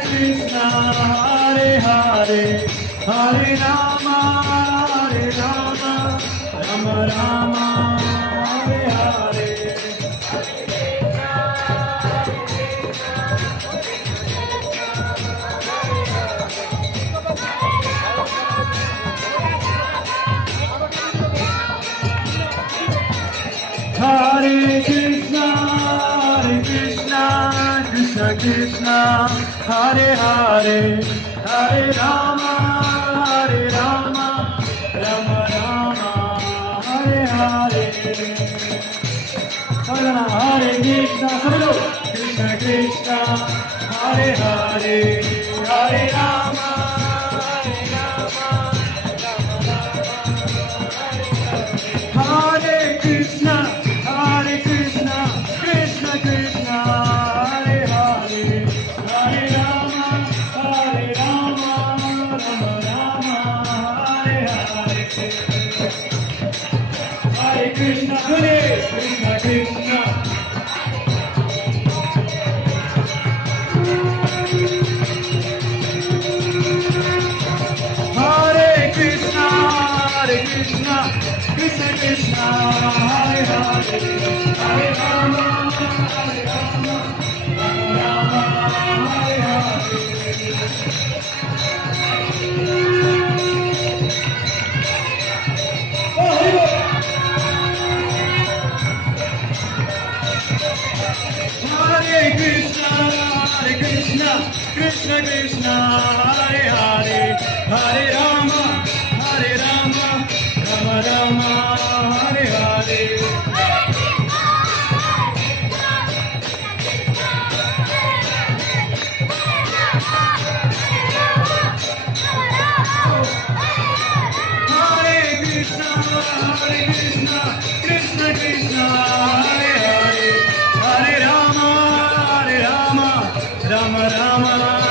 Krishna, Hare Hare, Hare Rama, Rama Rama, Hare Hare. Hare Krishna, Krishna Krishna, Hare Hare, Hare Rama, Rama Rama, Hare Hare. Hare Krishna, Krishna Krishna, Hare Hare, Hare Rama, Hare Krishna, Krishna Krishna, Hare Hare, Hare Rama, Rama Rama, Hare Hare. Hare Krishna, Krishna Krishna. Hare Krishna, Krishna Krishna, Hare Hare, Hare Rama, Rama Rama, Hare Hare. Hare Krishna, Krishna Krishna, Hare Hare, Hare Rama, Rama Rama, Hare Hare. Hare Krishna, Krishna Krishna, Hare Hare, Hare Rama, Rama Rama,